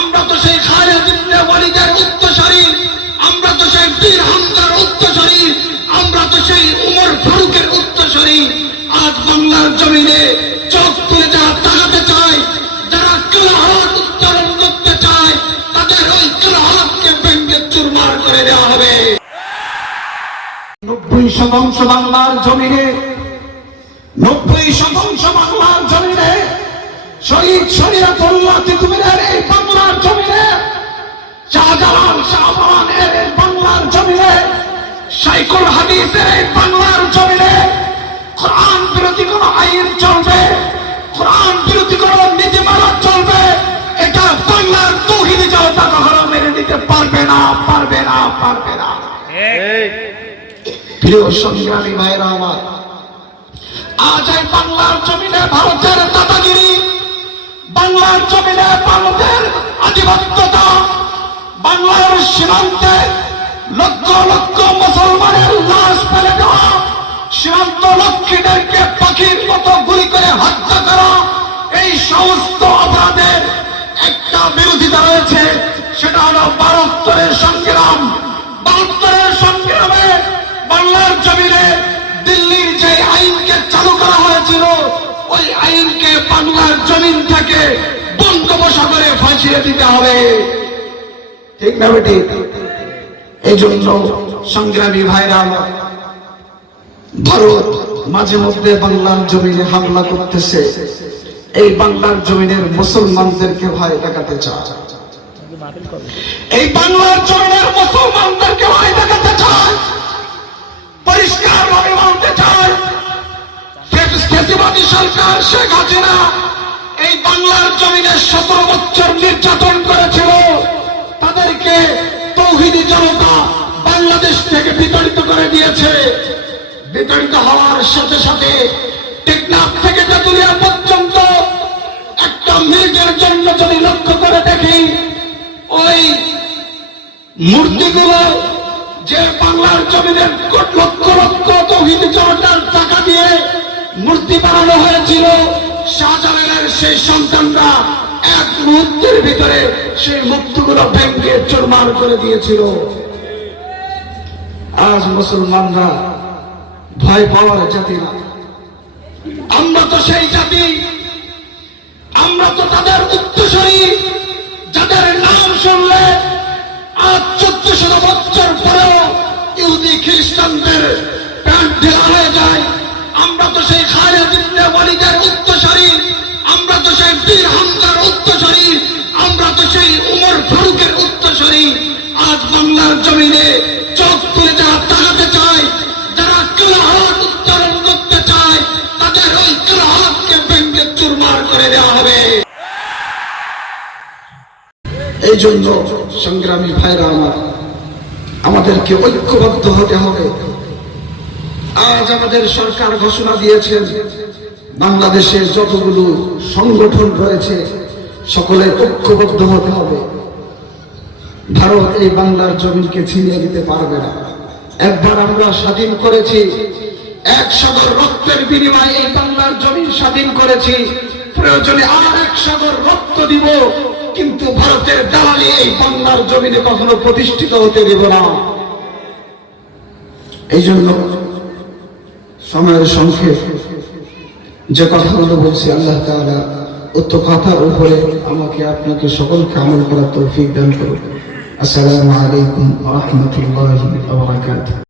আমরা তো সেই খালিদ ইবনে ওয়ালিদের উত্তরসূরি, আমরা তো সেই বীর হামজার উত্তরসূরি, আমরা তো সেই উমর ফারুকের উত্তরসূরি। আজ বাংলার জমিনে চোখ তুলে যারা তাকাতে চায়, যারা কালাহাত উত্তোলন করতে চায়, তাদের ওই কালাহাতকে ভেঙে চুরমার করে দেওয়া হবে। 90% বাংলার জমিনে, 90% বাংলার জমিনে শহীদ শরীয়তুল্লাহ তিতুমীরের এই বাংলার জমিনে, শাহজালাল শাহজাহানের এই বাংলার জমিনে, শাইখুল হাদিসের এই বাংলার জমিনে কোরআন বিরোধী কোন আইন চলবে, কোরআন বিরোধী কোন নীতিমালা চলবে, এটা বাংলার তৌহিদি জনতা কখনো মেনে নিতে পারবে না, পারবে না, পারবে না। প্রিয় সংগ্রামী ভাইরা আমার, আজ এই বাংলার জমিনে ভারতের দাদাগিরি, বাংলার জমিনে ভারতের আধিপত্যতা, বাংলার সীমান্তে লক্ষ লক্ষ মুসলমানের লাশ ফেলে দেওয়া, সীমান্ত লক্ষ্মীদেরকে পাখির মতো গুলি করে হত্যা করা, এই সমস্ত অপরাধের একটা বিরোধিতা রয়েছে, সেটা হলো 72-এর সংগ্রাম। 72-এর সংগ্রামে বাংলার জমিনে দিল্লির যে আইনকে চালু করা হয়েছিল, ওই আইনকে বাংলার জমিন থেকে বঙ্গোপসাগরে ফাঁসিয়ে দিতে হবে, ঠিক না বেটি? এই জন্য সংগ্রামী ভাইরা, ভারত মাঝে মধ্যে বাংলার জমিনে হামলা করতেছে, এই বাংলার জমিনের মুসলমানদেরকে ভয় দেখাতে চায়, এই বাংলার জমিনের মুসলমানদেরকে ভয় দেখাতে চায়, পরিষ্কার ভাবে বলতে চায়, ফ্যাসিবাদী সরকার শেখ হাসিনা এই বাংলার জমিনে 17 বছর নির্যাতন করেছিল, তাদেরকে তৌহিদি জনতা বাংলাদেশ থেকে বিতাড়িত করে দিয়েছে। বিতাড়িত হওয়ার সাথে সাথে টেকনাফ থেকে তেতুলিয়া পর্যন্ত একটা মিনিটের জন্য যদি লক্ষ্য করে দেখি, ওই মূর্তিগুলো যে বাংলার জমিনের লক্ষ লক্ষ তৌহিদি জনতার টাকা দিয়ে মূর্তি বানানো হয়েছিল, শাহজালালের সেই সন্তানরা এক মুহূর্তের ভিতরে সেই মূর্তিগুলো ভেঙে চুরমার করে দিয়েছিল। আজ মুসলমানরা ভয় পাওয়ার জাতি না, আমরা তো সেই জাতি, আমরা তো তাদের উত্তরসূরি, যাদের নাম শুনলে আজ 1400 বছর পরেও ইহুদি খ্রিস্টানদের প্যান্ট ঢেলা হয়ে যায়। আমরা তো সেই খালিদ ইবনে ওয়ালিদের উত্তরসূরি, আমরা তো সেই বীর হামজার উত্তরসূরি, আমরা তো সেই উমর ফারুকের উত্তরসূরি। আজ বাংলার জমিনে চোখ তুলে যারা তাকাতে চায়, যারা কালাহাত উত্তোলন করতে চায়, তাদের ওই কালাহাতকে ভেঙে চুরমার করে দেওয়া হবে। এই জন্য সংগ্রামী ভাইরা আমার, আমাদেরকে ঐক্যবদ্ধ হতে হবে। আজ আমাদের সরকার ঘোষণা দিয়েছেন, বাংলাদেশের যতগুলো সংগঠন রয়েছে সকলে ঐক্যবদ্ধ হতে হবে। ভারত এই বাংলার জমিনকে ছিনিয়ে দিতে পারবে না। একবার আমরা স্বাধীন করেছি, 1 সাগর রক্তের বিনিময়ে এই বাংলার জমিন স্বাধীন করেছি, প্রয়োজনে আর 1 সাগর রক্ত দিব, কিন্তু ভারতের দালালি এই বাংলার জমিনে কখনো প্রতিষ্ঠিত হতে দেব না। এই জন্য সময়ের সংক্ষেপ যে কথাগুলো বলছি, আল্লাহ তাআলা উক্ত কথার উপরে আমাকে আপনাকে সকলকে আমল করার তৌফিক দান করুন। আসসালামু আলাইকুম ওয়া রাহমাতুল্লাহি ওয়া বারাকাতুহু।